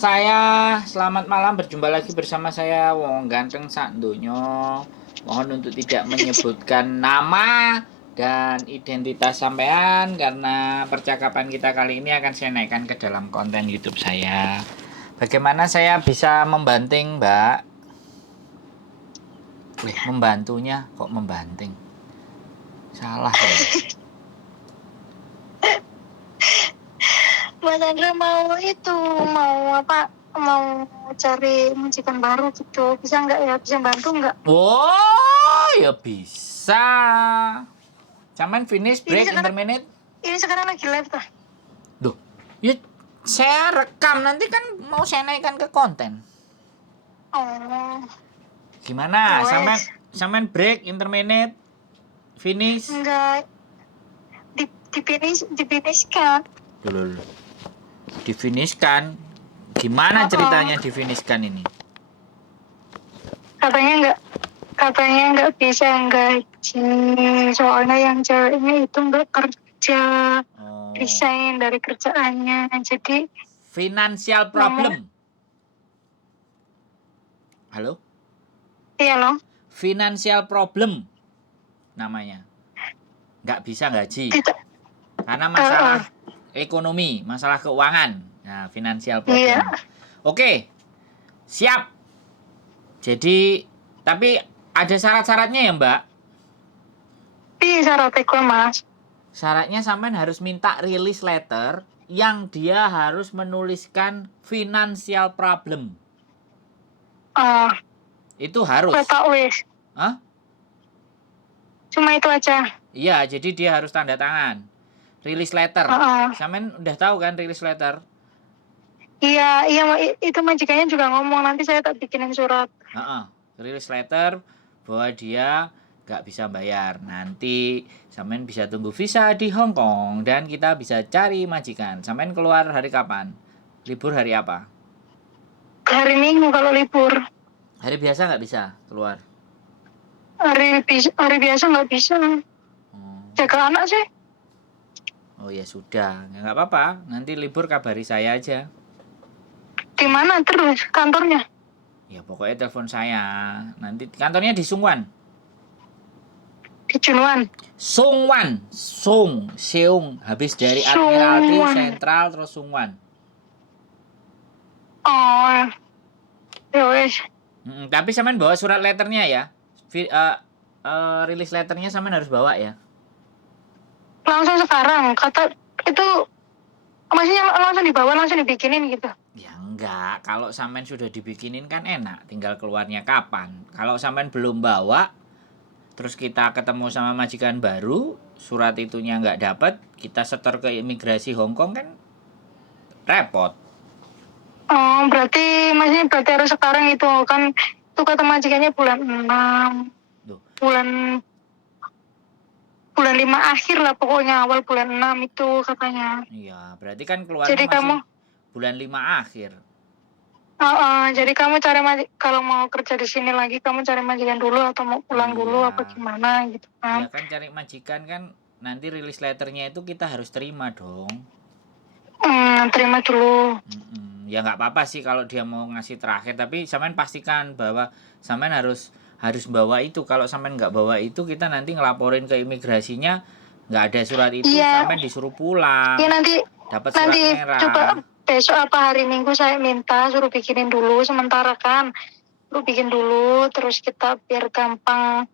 Selamat malam, berjumpa lagi bersama saya Wong Ganteng sak donya. Mohon untuk tidak menyebutkan nama dan identitas sampean karena percakapan kita kali ini akan saya naikkan ke dalam konten YouTube saya. Bagaimana saya bisa membanting, Mbak? Membantunya kok membanting? Salah ya. Mas Andra mau apa? Mau cari majikan baru gitu. Bisa nggak ya? Bisa bantu nggak? Oh, ya bisa. Sampean finish break interminute. Ini sekarang lagi live tuh. Duh, ya saya rekam nanti kan mau saya naikkan ke konten. Oh, Gimana? wes. Sampean break interminute finish. Enggak difinishkan. Dulu. Difinishkan. Gimana ceritanya difinishkan ini? Katanya nggak bisa gaji. Soalnya yang ceweknya itu nggak kerja. Resign dari kerjaannya. Jadi Financial problem. Halo? Iya loh. Financial problem namanya. Nggak bisa gaji. Karena masalah ekonomi, masalah keuangan. Nah, financial problem. Iya. Oke. Siap. Jadi, tapi ada syarat-syaratnya ya, Mbak? Iya, syaratnya Mas. Syaratnya sampean harus minta release letter yang dia harus menuliskan financial problem. Itu harus. Bapak wes. Hah? Cuma itu aja. Iya, jadi dia harus tanda tangan. Release letter. Sampean udah tahu kan release letter? Iya, itu majikannya juga ngomong nanti saya tak bikinin surat. Release letter bahwa dia nggak bisa bayar. Nanti sampean bisa tunggu visa di Hong Kong dan kita bisa cari majikan. Sampean keluar hari kapan? Libur hari apa? Hari Minggu kalau libur. Hari biasa nggak bisa keluar? Hari biasa nggak bisa. Jaga anak sih. Oh ya sudah, ya nggak apa-apa. Nanti libur kabari saya aja. Di mana terus kantornya? Ya pokoknya telepon saya. Nanti kantornya di Sungwan. Di Junuan. Sungwan, Seung. Habis dari Admiralty Sentral terus Sungwan. Oh, ya wes. Tapi sampean bawa surat letternya ya. Release letternya sampean harus bawa ya. Langsung sekarang kata itu maksudnya langsung dibawa langsung dibikinin gitu. Ya enggak, kalau sampean sudah dibikinin kan enak, tinggal keluarnya kapan. Kalau sampean belum bawa, terus kita ketemu sama majikan baru, surat itunya nggak dapat, kita setor ke imigrasi Hong Kong kan repot. Oh, berarti harus sekarang itu kan itu kata majikannya bulan 6. Bulan 5 akhir lah pokoknya awal bulan 6 itu katanya. Iya, berarti kan keluarnya jadi masih kamu bulan 5 akhir. Jadi kamu kalau mau kerja di sini lagi kamu cari majikan dulu atau mau pulang dulu apa gimana gitu kan. Iya kan cari majikan kan nanti release letternya itu kita harus terima dong. Terima dulu. Ya nggak apa-apa sih kalau dia mau ngasih terakhir, tapi sampean pastikan bahwa sampean harus bawa itu. Kalau sampean nggak bawa itu, kita nanti ngelaporin ke imigrasinya nggak ada surat itu, sampean disuruh pulang. Iya dapat surat merah. Coba besok apa hari Minggu saya minta suruh bikinin dulu sementara kan. Lu bikin dulu terus kita biar gampang.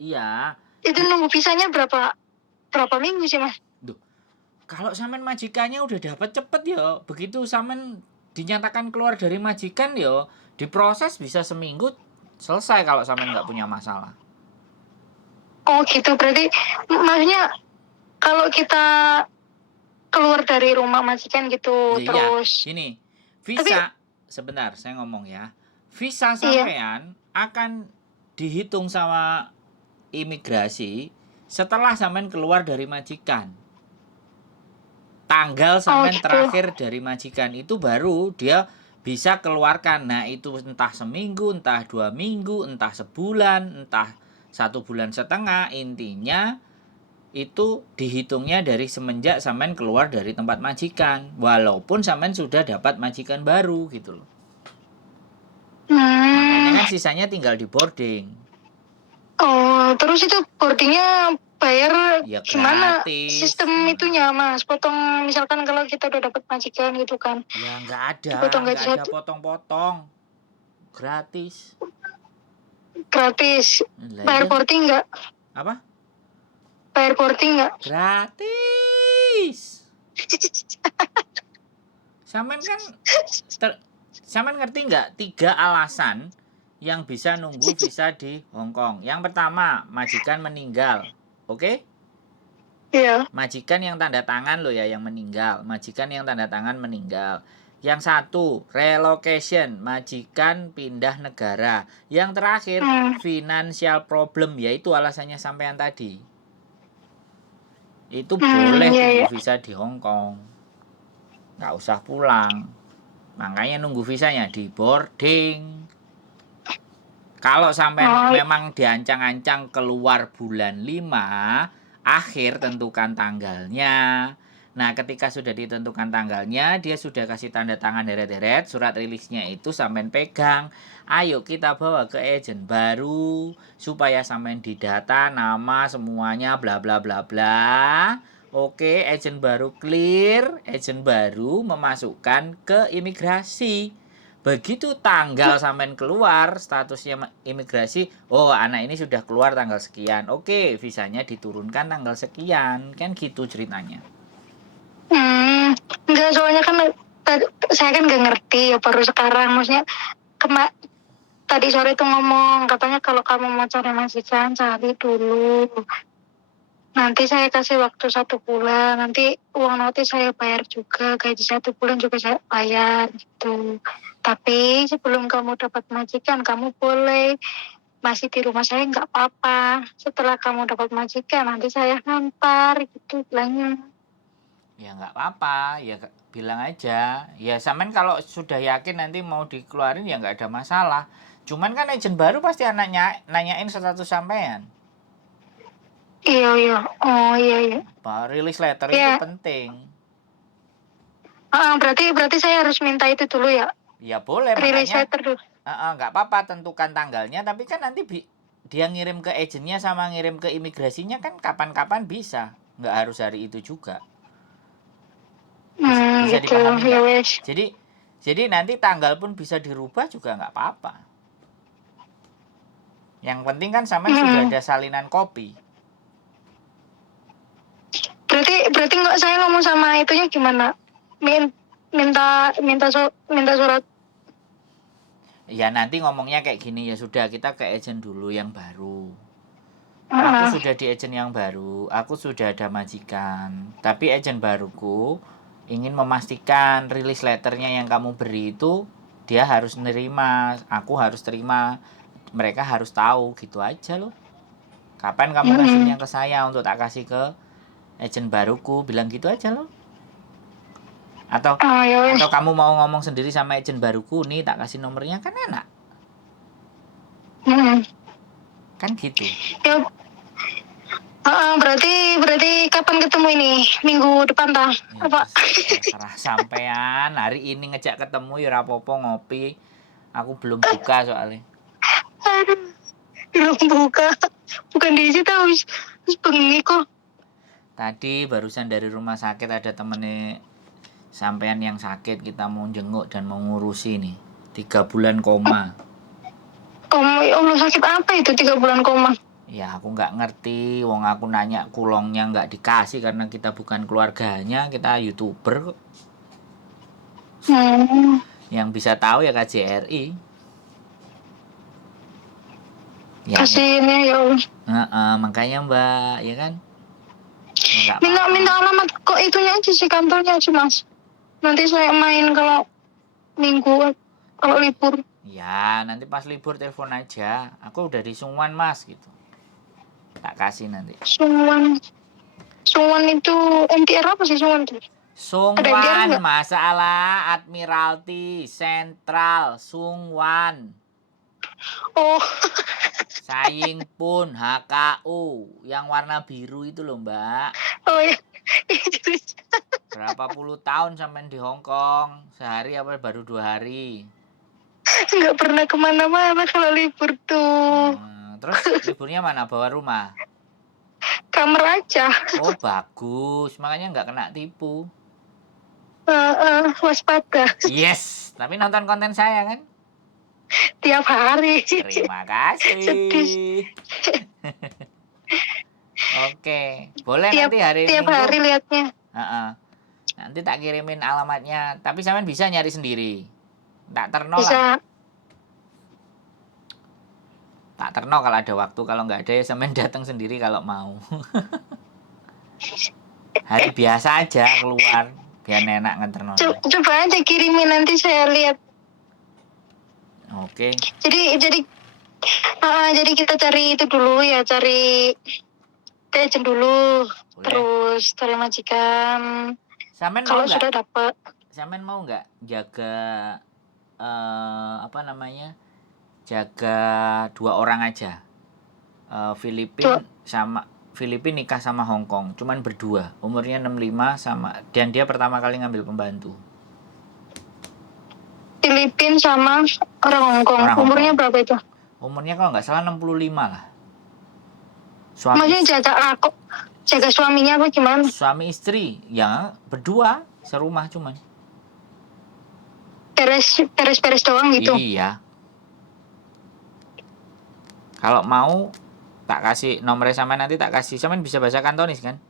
Iya. Itu nunggu visanya berapa minggu sih Mas? Kalau sampean majikannya udah dapat cepet ya. Begitu sampean dinyatakan keluar dari majikan ya, diproses bisa seminggu selesai kalau sampean nggak punya masalah. Oh gitu, berarti maksudnya kalau kita keluar dari rumah majikan gitu terus. Gini, visa sebentar saya ngomong ya. Visa sampean akan dihitung sama imigrasi setelah sampean keluar dari majikan. Tanggal sampean terakhir dari majikan itu baru dia bisa keluarkan. Nah itu entah seminggu, entah 2 minggu, entah sebulan, entah 1 bulan setengah. Intinya itu dihitungnya dari semenjak sampean keluar dari tempat majikan, walaupun sampean sudah dapat majikan baru gitu loh. Makanya kan sisanya tinggal di boarding. Oh, terus itu boardingnya bayar Ya gimana gratis. sistem itunya Mas? Potong misalkan kalau kita udah dapat majikan gitu kan, Ya nggak dipotong gaji ada satu potong-potong. Gratis. gratis. Lah Bayar iya. boarding nggak? Apa? Bayar boarding nggak? Gratis. Sampean kan sampean ngerti nggak 3 alasan yang bisa nunggu visa di Hong Kong? Yang pertama, majikan meninggal. Oke? Iya. Majikan yang tanda tangan loh ya yang meninggal. Majikan yang tanda tangan meninggal. Yang satu, relocation, majikan pindah negara. Yang terakhir, financial problem, yaitu alasannya sampean tadi. Itu boleh tunggu visa di Hong Kong. Nggak usah pulang. Makanya nunggu visanya di boarding. Kalau sampean memang diancang-ancang keluar bulan 5, akhir tentukan tanggalnya. Nah, ketika sudah ditentukan tanggalnya, dia sudah kasih tanda tangan deret-deret, surat rilisnya itu sampean pegang. Ayo kita bawa ke agent baru supaya sampean didata nama semuanya bla bla bla bla. Oke, agent baru clear, agent baru memasukkan ke imigrasi. Begitu tanggal sampean keluar, statusnya imigrasi, oh anak ini sudah keluar tanggal sekian. Oke, visanya diturunkan tanggal sekian. Kan gitu ceritanya. Enggak, soalnya kan saya kan nggak ngerti ya baru sekarang. Maksudnya tadi sore tuh ngomong, katanya kalau kamu mau cari majikan, cari dulu. Nanti saya kasih waktu 1 bulan, nanti uang notis saya bayar juga, gaji 1 bulan juga saya bayar gitu. Tapi sebelum kamu dapat majikan, kamu boleh masih di rumah saya nggak apa-apa. Setelah kamu dapat majikan, nanti saya hantar gitu bilangnya. Ya nggak apa-apa, ya bilang aja. Ya sampean kalau sudah yakin nanti mau dikeluarin ya nggak ada masalah. Cuman kan agent baru pasti anaknya nanyain status sampean. Iya. Oh iya. Release letter itu penting. Berarti saya harus minta itu dulu ya? Ya boleh, release makanya. letter dulu. Nggak apa-apa tentukan tanggalnya, tapi kan nanti dia ngirim ke agentnya sama ngirim ke imigrasinya kan kapan-kapan bisa. Nggak harus hari itu juga. Bisa Gitu, dipahami nggak? ya Jadi nanti tanggal pun bisa dirubah juga nggak apa-apa. Yang penting kan sampean sudah ada salinan kopi. Berarti nggak, saya ngomong sama itunya gimana? Minta surat. Ya nanti ngomongnya kayak gini, ya sudah kita ke agent dulu yang baru. Aku sudah di agent yang baru, aku sudah ada majikan. Tapi agent baruku ingin memastikan rilis letternya yang kamu beri itu dia harus nerima, aku harus terima, mereka harus tahu, gitu aja loh. Kapan kamu ngasihnya ke saya untuk tak kasih ke agent baruku, bilang gitu aja loh. Atau kamu mau ngomong sendiri sama agent baruku, nih tak kasih nomornya, kan enak. Kan gitu. Berarti kapan ketemu ini? Minggu depan tah? Apa? Terserah sampean. Hari ini ngejak ketemu ya rapopo ngopi. Aku belum buka soalnya. Aduh, belum buka. Bukan di situ, habis bengi kok. Tadi barusan dari rumah sakit ada temennya sampean yang sakit, kita mau jenguk dan mau ngurusi nih. 3 bulan koma. Ya Allah, sakit apa itu 3 bulan koma? Ya aku nggak ngerti, wong aku nanya kulongnya nggak dikasih karena kita bukan keluarganya, kita YouTuber kok. Yang bisa tahu ya KJRI. Ya. Kasihin ya Allah. Makanya Mbak, ya kan? Ya, minta alamat kok itunya aja sih, kantornya aja Mas. Nanti saya main kalau minggu, kalau libur. Ya nanti pas libur telepon aja. Aku udah di Sungwan Mas gitu. Tak kasih nanti. Sungwan itu MTR apa sih Sungwan itu? Sungwan, masalah Admiralty Central Sungwan. Oh. Saying pun HKU yang warna biru itu loh, Mbak. Oh ya. Berapa puluh tahun sampai di Hong Kong? Sehari apa baru 2 hari? Nggak pernah kemana-mana kalau libur tuh. Terus liburnya mana? Bawa rumah? Kamar aja. Oh bagus, makanya nggak kena tipu. Waspada. Yes, tapi nonton konten saya kan? Tiap hari. Terima kasih. Sedih. Oke, boleh Tiap nanti hari tiap Minggu. hari liatnya. Nanti tak kirimin alamatnya, tapi sampean bisa nyari sendiri. Tak terno lah. Bisa. Tak terno kalau ada waktu, kalau nggak ada ya sampean datang sendiri kalau mau. Hari biasa aja keluar, biar enak ngeterno. Coba aja kirimin nanti saya lihat. Oke. Jadi kita cari itu dulu ya, cari agent dulu. Boleh. Terus cari majikan. Sampean mau Kalau nggak? sudah dapat. Sampean mau nggak jaga jaga 2 orang aja? Filipin nikah sama Hong Kong, cuman berdua, umurnya 65 dan dia pertama kali ngambil pembantu. Filipin sama orang Hong Kong. Umurnya berapa itu? Umurnya kalau nggak salah 65 lah. Maksudnya jaga suaminya apa gimana? Suami istri, ya berdua serumah cuman. Beres doang gitu. Iya. Kalau mau tak kasih nomornya sama, nanti tak kasih. Sampean bisa bahasa Kantonis kan?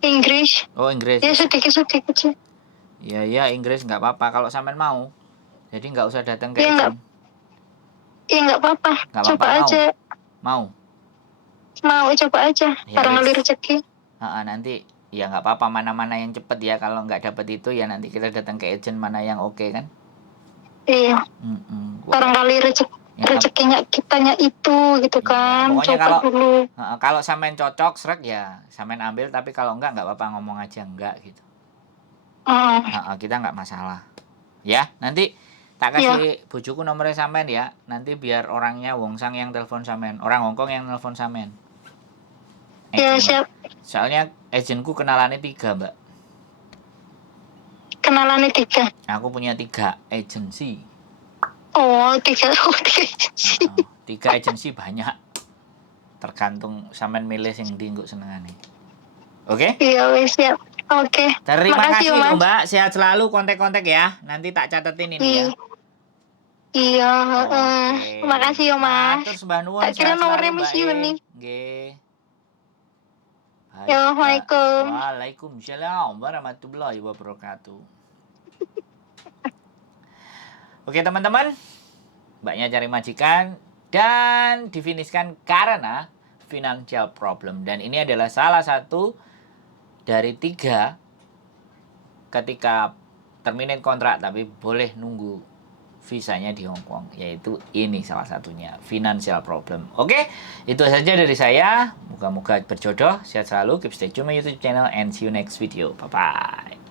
Inggris. Oh Inggris. Ya sedikit sih. Iya Inggris nggak apa-apa kalau sampean mau. Jadi nggak usah datang ke agent. Iya nggak apa-apa. Coba aja. Mau Coba aja. Ya, barangkali rezeki. Nanti ya nggak apa-apa, mana-mana yang cepet ya. Kalau nggak dapet itu ya nanti kita datang ke agent mana yang oke kan? Iya. Barangkali rezekinya kitanya itu gitu kan. Pokoknya coba kalau sampean cocok srek ya sampean ambil, tapi kalau enggak apa-apa, ngomong aja enggak gitu. Kita nggak masalah ya. Nanti tak kasih bujuku nomornya sampean ya, nanti biar orangnya Wong Sang yang telepon sampean, orang Hong Kong yang telepon sampean. Ya siap. Soalnya agentku kenalannya 3 mbak. Kenalannya 3. Aku punya 3 agensi. Oh 3 agensi. 3 agensi banyak, tergantung sampean milih sing ndi engko senengane. Oke? Iya wes siap. Oke. Terima kasih loh Mbak, sehat selalu, kontak-kontak ya. Nanti tak catetin ini ya. Iya, terima kasih ya Mas. Matur sembah nuwun. Tak kira nomornya Miss Yuni. Nggih. Assalamualaikum. Waalaikumsalam warahmatullahi wabarakatuh. Oke teman-teman, Mbaknya cari majikan dan difinishkan karena financial problem, dan ini adalah salah satu dari 3 ketika terminate kontrak tapi boleh nunggu visanya di Hong Kong, yaitu ini salah satunya, financial problem. Oke, itu saja dari saya. Moga-moga berjodoh, sehat selalu, keep stay tune my YouTube channel and see you next video. Bye bye.